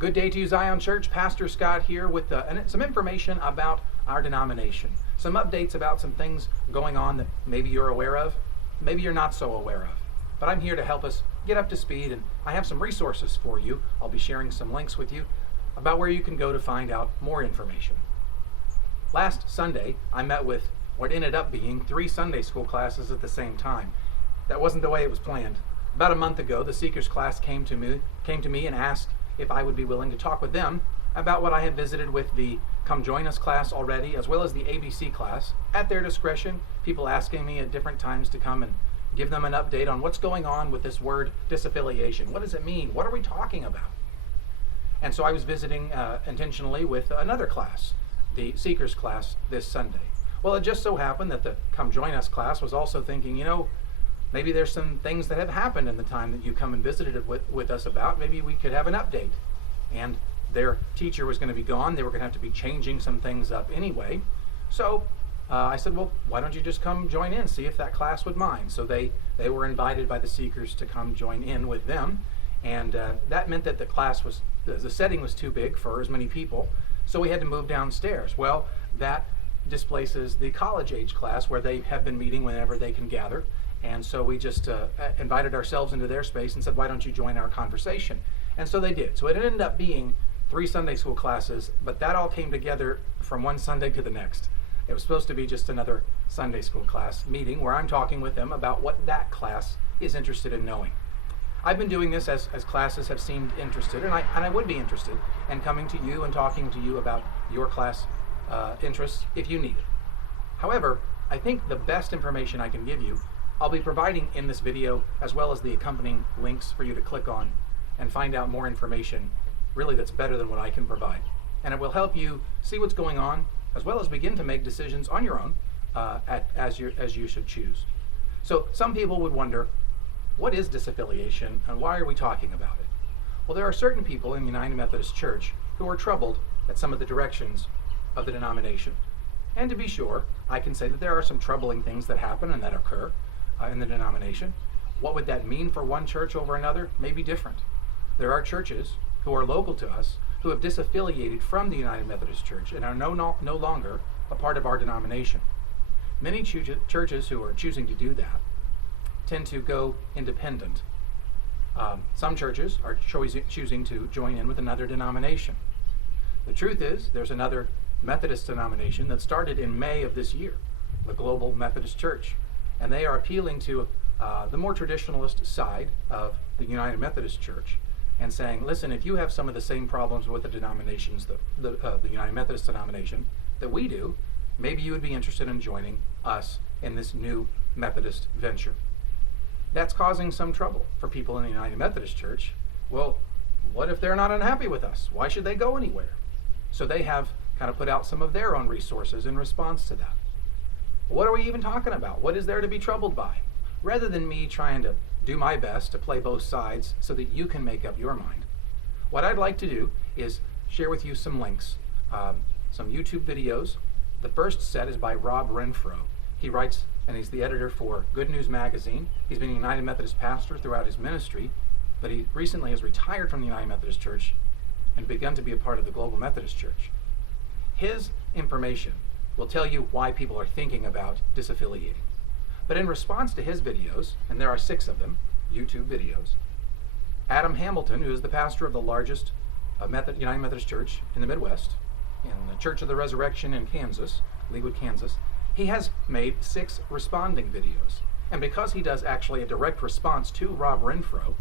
Good day to you, Zion Church. Pastor Scott here with some information about our denomination. Some updates about some things going on that maybe you're aware of, maybe you're not so aware of. But I'm here to help us get up to speed, and I have some resources for you. I'll be sharing some links with you about where you can go to find out more information. Last Sunday, I met with what ended up being 3 Sunday school classes at the same time. That wasn't the way it was planned. About a month ago, the Seekers class came to me and asked if I would be willing to talk with them about what I had visited with the Come Join Us class already, as well as the ABC class, at their discretion, people asking me at different times to come and give them an update on what's going on with this word disaffiliation. What does it mean? What are we talking about? And so I was visiting intentionally with another class, the Seekers class, this Sunday. Well, it just so happened that the Come Join Us class was also thinking, maybe there's some things that have happened in the time that you come and visited with us about. Maybe we could have an update. And their teacher was going to be gone. They were going to have to be changing some things up anyway. So I said, well, why don't you just come join in, see if that class would mind. So they were invited by the Seekers to come join in with them. And that meant that the setting was too big for as many people. So we had to move downstairs. Well, that displaces the college age class where they have been meeting whenever they can gather. And so we just invited ourselves into their space and said, why don't you join our conversation? And so they did. So it ended up being 3 Sunday school classes, but that all came together from one Sunday to the next. It was supposed to be just another Sunday school class meeting where I'm talking with them about what that class is interested in knowing. I've been doing this as classes have seemed interested, and I would be interested in coming to you and talking to you about your class interests if you need it. However, I think the best information I can give you I'll be providing in this video, as well as the accompanying links for you to click on and find out more information really that's better than what I can provide. And it will help you see what's going on, as well as begin to make decisions on your own as you should choose. So some people would wonder, what is disaffiliation and why are we talking about it? Well, there are certain people in the United Methodist Church who are troubled at some of the directions of the denomination. And to be sure, I can say that there are some troubling things that happen and that occur in the denomination. What would that mean for one church over another? May be different. There are churches who are local to us who have disaffiliated from the United Methodist Church and are no longer a part of our denomination. Many churches who are choosing to do that tend to go independent. Some churches are choosing to join in with another denomination. The truth is, there's another Methodist denomination that started in May of this year, the Global Methodist Church. And they are appealing to the more traditionalist side of the United Methodist Church and saying, listen, if you have some of the same problems with the denominations, the United Methodist denomination, that we do, maybe you would be interested in joining us in this new Methodist venture. That's causing some trouble for people in the United Methodist Church. Well, what if they're not unhappy with us? Why should they go anywhere? So they have kind of put out some of their own resources in response to that. What are we even talking about? What is there to be troubled by? Rather than me trying to do my best to play both sides so that you can make up your mind, what I'd like to do is share with you some links, some YouTube videos. The first set is by Rob Renfro. He writes, and he's the editor for Good News Magazine. He's been a United Methodist pastor throughout his ministry, but he recently has retired from the United Methodist Church and begun to be a part of the Global Methodist Church. His information will tell you why people are thinking about disaffiliating. But in response to his videos, and there are 6 of them, YouTube videos, Adam Hamilton, who is the pastor of the largest United Methodist Church in the Midwest, in the Church of the Resurrection in Kansas, Leawood, Kansas, he has made 6 responding videos. And because he does actually a direct response to Rob Renfro,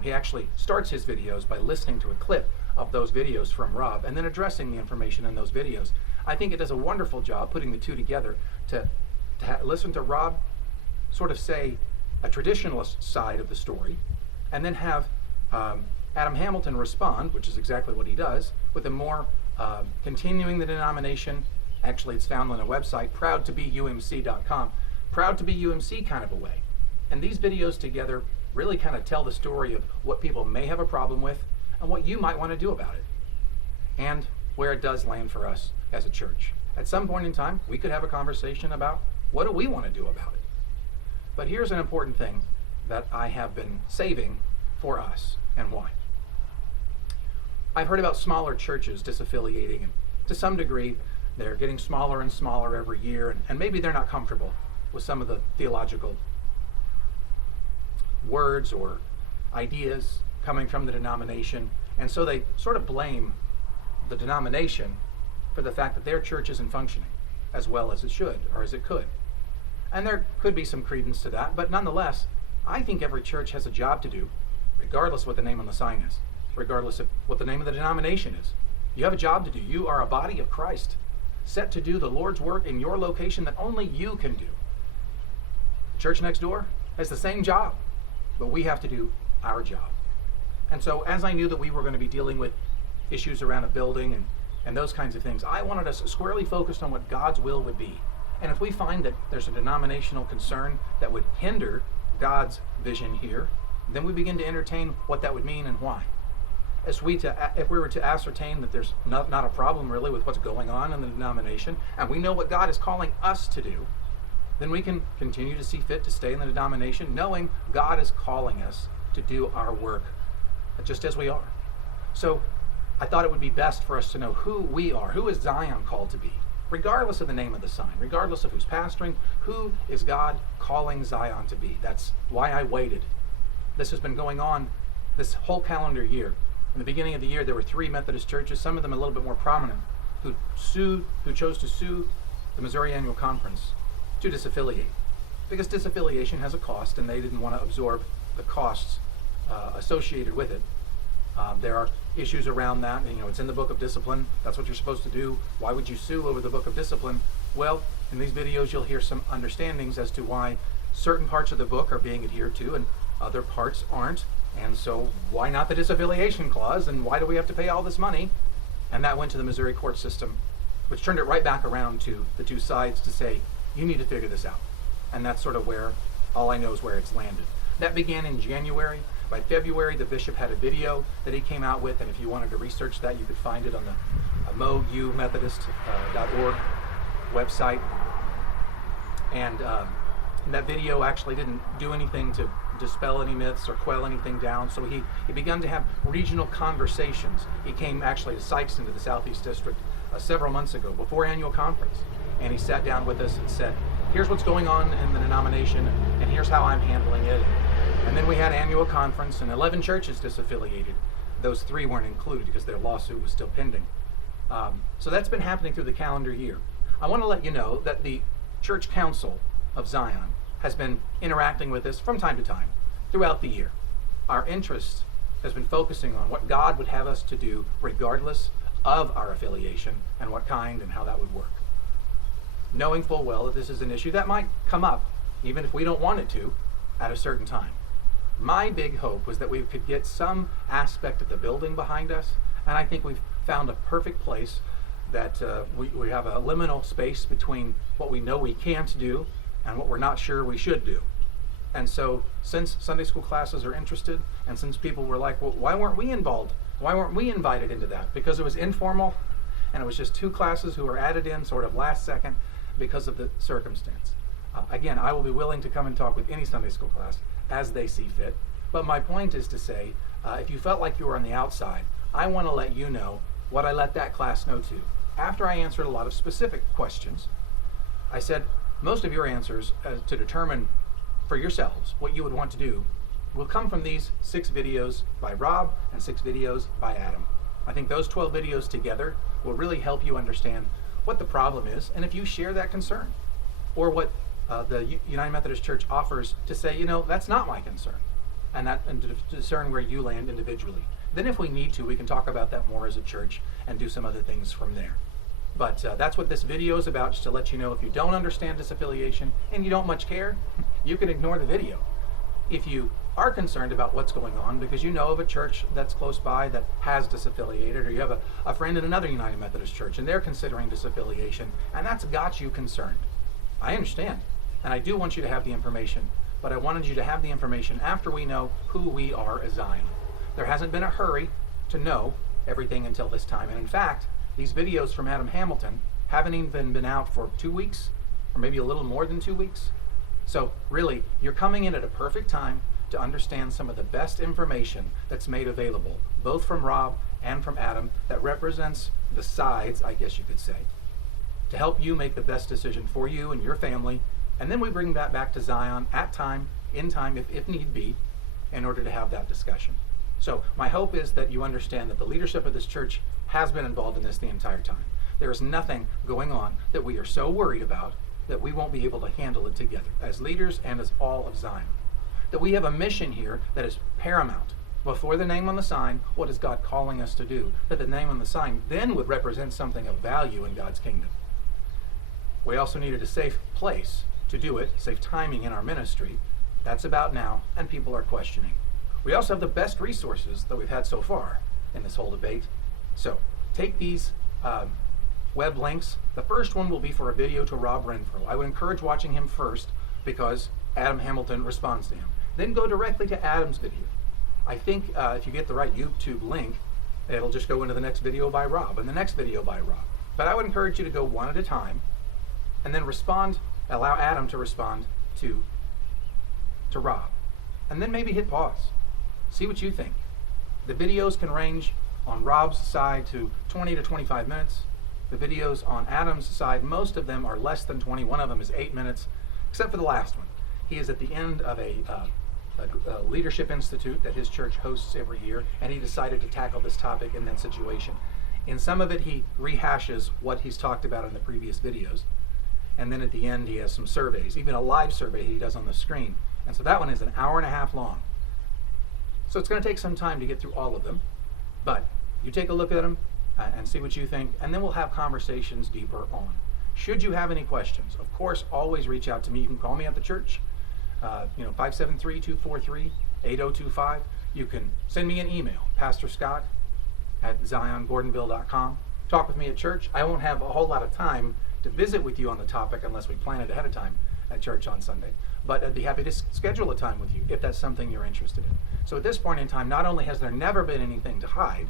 he actually starts his videos by listening to a clip of those videos from Rob and then addressing the information in those videos. I think it does a wonderful job putting the two together to listen to Rob sort of say a traditionalist side of the story, and then have Adam Hamilton respond, which is exactly what he does, with a more continuing the denomination. Actually, it's found on a website, proudtobeumc.com, proud to be UMC kind of a way. And these videos together really kind of tell the story of what people may have a problem with and what you might want to do about it, and where it does land for us as a church. At some point in time, we could have a conversation about what do we want to do about it. But here's an important thing that I have been saving for us, and why. I've heard about smaller churches disaffiliating, and to some degree, they're getting smaller and smaller every year, and maybe they're not comfortable with some of the theological words or ideas coming from the denomination, and so they sort of blame the denomination for the fact that their church isn't functioning as well as it should or as it could. And there could be some credence to that, but nonetheless, I think every church has a job to do, regardless of what the name on the sign is, regardless of what the name of the denomination is. You have a job to do. You are a body of Christ, set to do the Lord's work in your location that only you can do. The church next door has the same job, but we have to do our job. And so as I knew that we were going to be dealing with issues around a building and those kinds of things, I wanted us squarely focused on what God's will would be. And if we find that there's a denominational concern that would hinder God's vision here, then we begin to entertain what that would mean and why. If we were to ascertain that there's not a problem really with what's going on in the denomination, and we know what God is calling us to do, then we can continue to see fit to stay in the denomination, knowing God is calling us to do our work just as we are. So I thought it would be best for us to know who we are. Who is Zion called to be? Regardless of the name of the sign, regardless of who's pastoring, who is God calling Zion to be? That's why I waited. This has been going on this whole calendar year. In the beginning of the year, there were 3 Methodist churches, some of them a little bit more prominent, who chose to sue the Missouri Annual Conference to disaffiliate. Because disaffiliation has a cost, and they didn't want to absorb the costs associated with it. There are issues around that. It's in the book of discipline. That's what you're supposed to do. Why would you sue over the book of discipline? Well, in these videos, you'll hear some understandings as to why certain parts of the book are being adhered to and other parts aren't. And so why not the disaffiliation clause? And why do we have to pay all this money? And that went to the Missouri court system, which turned it right back around to the two sides to say, you need to figure this out. And that's sort of where, all I know is where it's landed. That began in January. By February, the bishop had a video that he came out with, and if you wanted to research that, you could find it on the mogumethodist.org website. And that video actually didn't do anything to dispel any myths or quell anything down, so he began to have regional conversations. He came actually to Sykes into the Southeast District several months ago, before annual conference, and he sat down with us and said, here's what's going on in the denomination, and here's how I'm handling it. And then we had annual conference, and 11 churches disaffiliated. Those 3 weren't included because their lawsuit was still pending. So that's been happening through the calendar year. I want to let you know that the Church Council of Zion has been interacting with us from time to time throughout the year. Our interest has been focusing on what God would have us to do regardless of our affiliation and what kind and how that would work. Knowing full well that this is an issue that might come up, even if we don't want it to, at a certain time. My big hope was that we could get some aspect of the building behind us, and I think we've found a perfect place that we have a liminal space between what we know we can't do and what we're not sure we should do. And so since Sunday school classes are interested, and since people were like, well, why weren't we involved? Why weren't we invited into that? Because it was informal, and it was just 2 classes who were added in sort of last second because of the circumstance. Again, I will be willing to come and talk with any Sunday school class as they see fit. But my point is to say, if you felt like you were on the outside, I want to let you know what I let that class know too. After I answered a lot of specific questions, I said, most of your answers to determine for yourselves what you would want to do will come from these 6 videos by Rob and 6 videos by Adam. I think those 12 videos together will really help you understand what the problem is, and if you share that concern, or what the United Methodist Church offers to say, that's not my concern, and to discern where you land individually. Then if we need to, we can talk about that more as a church and do some other things from there. But that's what this video is about, just to let you know if you don't understand disaffiliation and you don't much care, you can ignore the video. If you are concerned about what's going on because you know of a church that's close by that has disaffiliated, or you have a friend in another United Methodist church and they're considering disaffiliation, and that's got you concerned, I understand. And I do want you to have the information, but I wanted you to have the information after we know who we are as Zion. There hasn't been a hurry to know everything until this time. And in fact, these videos from Adam Hamilton haven't even been out for 2 weeks, or maybe a little more than 2 weeks. So really, you're coming in at a perfect time to understand some of the best information that's made available, both from Rob and from Adam, that represents the sides, I guess you could say, to help you make the best decision for you and your family. And then we bring that back to Zion in time, if need be, in order to have that discussion. So my hope is that you understand that the leadership of this church has been involved in this the entire time. There is nothing going on that we are so worried about that we won't be able to handle it together as leaders and as all of Zion. That we have a mission here that is paramount. Before the name on the sign, what is God calling us to do? That the name on the sign then would represent something of value in God's kingdom. We also needed a safe place to do it, safe timing in our ministry. That's about now, and people are questioning. We also have the best resources that we've had so far in this whole debate. So take these web links. The first one will be for a video to Rob Renfro. I would encourage watching him first because Adam Hamilton responds to him. Then go directly to Adam's video. I think if you get the right YouTube link, it'll just go into the next video by Rob and the next video by Rob. But I would encourage you to go one at a time and then allow Adam to respond to Rob. And then maybe hit pause. See what you think. The videos can range on Rob's side to 20 to 25 minutes. The videos on Adam's side, most of them are less than 20. One of them is 8 minutes, except for the last one. He is at the end of a leadership institute that his church hosts every year, and he decided to tackle this topic in that situation. In some of it, he rehashes what he's talked about in the previous videos. And then at the end, he has some surveys, even a live survey he does on the screen. And so that one is an hour and a half long. So it's going to take some time to get through all of them. But you take a look at them and see what you think, and then we'll have conversations deeper on. Should you have any questions, of course, always reach out to me. You can call me at the church, 573-243-8025. You can send me an email, pastorscott@ziongordonville.com. Talk with me at church. I won't have a whole lot of time to visit with you on the topic unless we plan it ahead of time at church on Sunday. But I'd be happy to schedule a time with you if that's something you're interested in. So at this point in time, not only has there never been anything to hide,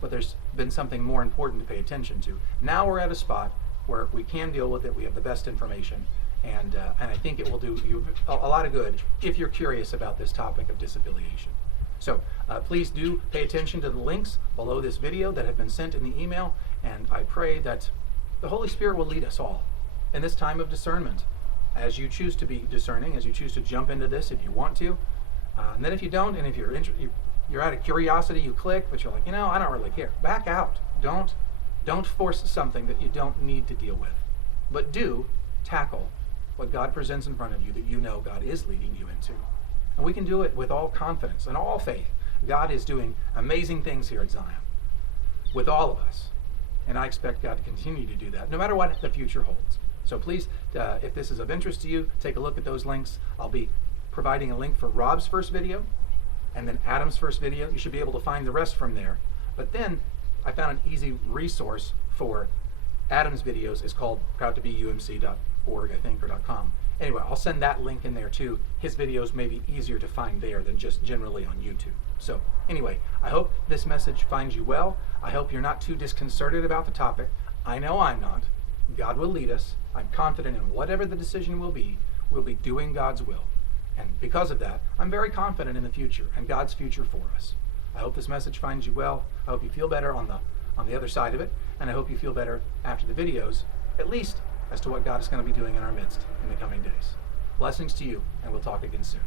but there's been something more important to pay attention to. Now we're at a spot where we can deal with it. We have the best information, and I think it will do you a lot of good if you're curious about this topic of disaffiliation. So please do pay attention to the links below this video that have been sent in the email, and I pray that the Holy Spirit will lead us all in this time of discernment as you choose to be discerning, as you choose to jump into this if you want to. And then if you don't, and if you're out of curiosity, you click, but you're like, I don't really care. Back out. Don't force something that you don't need to deal with. But do tackle what God presents in front of you that you know God is leading you into. And we can do it with all confidence and all faith. God is doing amazing things here at Zion with all of us. And I expect God to continue to do that, no matter what the future holds. So please, if this is of interest to you, take a look at those links. I'll be providing a link for Rob's first video and then Adam's first video. You should be able to find the rest from there. But then I found an easy resource for Adam's videos. It's called proudtobeumc.org, I think, or .com. Anyway, I'll send that link in there too. His videos may be easier to find there than just generally on YouTube. So anyway, I hope this message finds you well. I hope you're not too disconcerted about the topic. I know I'm not. God will lead us. I'm confident in whatever the decision will be, we'll be doing God's will. And because of that, I'm very confident in the future and God's future for us. I hope this message finds you well. I hope you feel better on the other side of it, and I hope you feel better after the videos, at least as to what God is going to be doing in our midst in the coming days. Blessings to you, and we'll talk again soon.